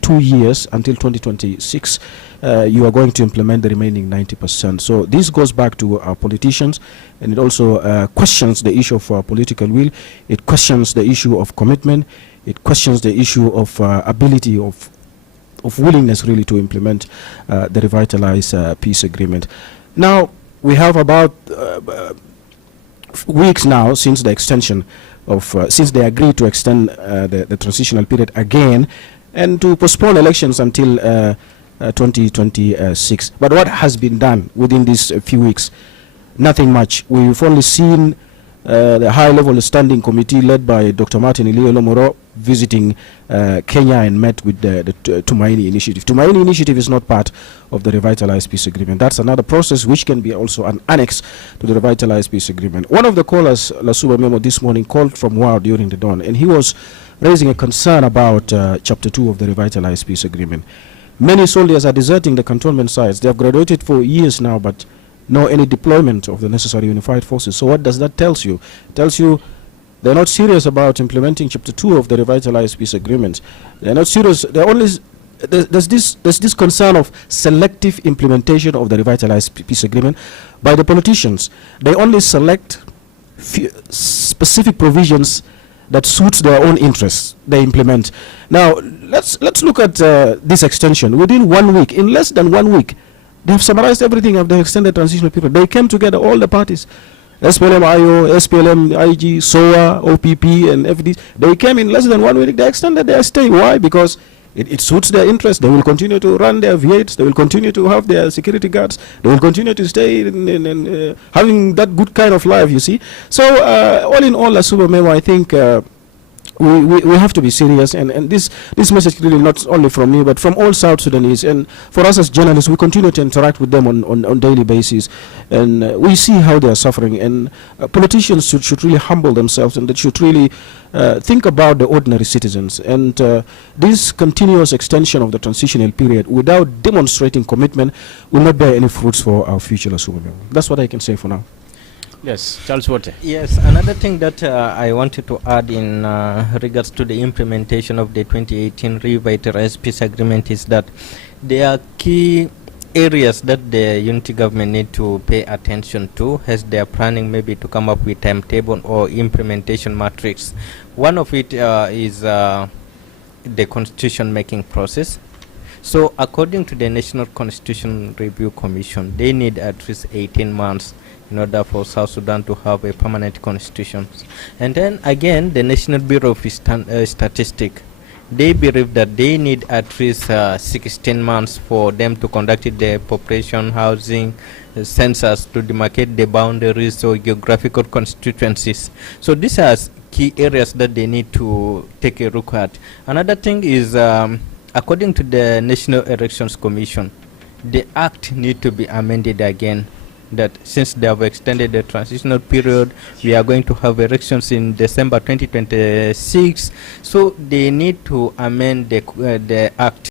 2 years until 2026, you are going to implement the remaining 90%. So this goes back to our politicians, and it also questions the issue of political will. It questions the issue of commitment. It questions the issue of ability of willingness really to implement the revitalized peace agreement. Now, we have about weeks now since the extension of, since they agreed to extend the transitional period again and to postpone elections until 2026. But what has been done within these few weeks? Nothing much. We've only seen the high-level standing committee led by Dr. Martin Iliolomoro visiting Kenya and met with the Tumaini Initiative. Tumaini Initiative is not part of the Revitalized Peace Agreement. That's another process which can be also an annex to the Revitalized Peace Agreement. One of the callers, Lasuba Memo, this morning called from WOW during the dawn, and he was raising a concern about Chapter 2 of the Revitalized Peace Agreement. Many soldiers are deserting the cantonment sites. They have graduated for years now, but no any deployment of the necessary unified forces. So what does that tell you? It tells you they're not serious about implementing Chapter 2 of the Revitalized Peace Agreement. They're not serious. They're only there's this concern of selective implementation of the Revitalized Peace Agreement by the politicians. They only select specific provisions that suits their own interests. They implement. Now let's look at this extension. Within 1 week, in less than 1 week, they have summarized everything of the extended transitional period. They came together, all the parties, SPLM-IO, SPLM-IG, SOA, OPP, and FD. They came in less than 1 week. They extended their stay. Why? Because it suits their interest. They will continue to run their V8s. They will continue to have their security guards. They will continue to stay in having that good kind of life, you see. So all in all, Asuba Mewa, I think we have to be serious, and this message really not only from me but from all South Sudanese, and for us as journalists, we continue to interact with them on daily basis, and we see how they are suffering, and politicians should really humble themselves, and they should really think about the ordinary citizens, and this continuous extension of the transitional period without demonstrating commitment will not bear any fruits for our future. That's what I can say for now. Yes, Charles Water. Yes, another thing that I wanted to add in regards to the implementation of the 2018 Revitalized Peace Agreement is that there are key areas that the unity government need to pay attention to as they are planning maybe to come up with timetable or implementation matrix. One of it is the constitution making process. So according to the National Constitution Review Commission, they need at least 18 months in order for South Sudan to have a permanent constitution. And then again, the National Bureau of Statistics, they believe that they need at least 16 months for them to conduct the population, housing, census to demarcate the boundaries or geographical constituencies. So these are key areas that they need to take a look at. Another thing is, according to the National Elections Commission, the act need to be amended again, that since they have extended the transitional period, we are going to have elections in December 2026, so they need to amend the act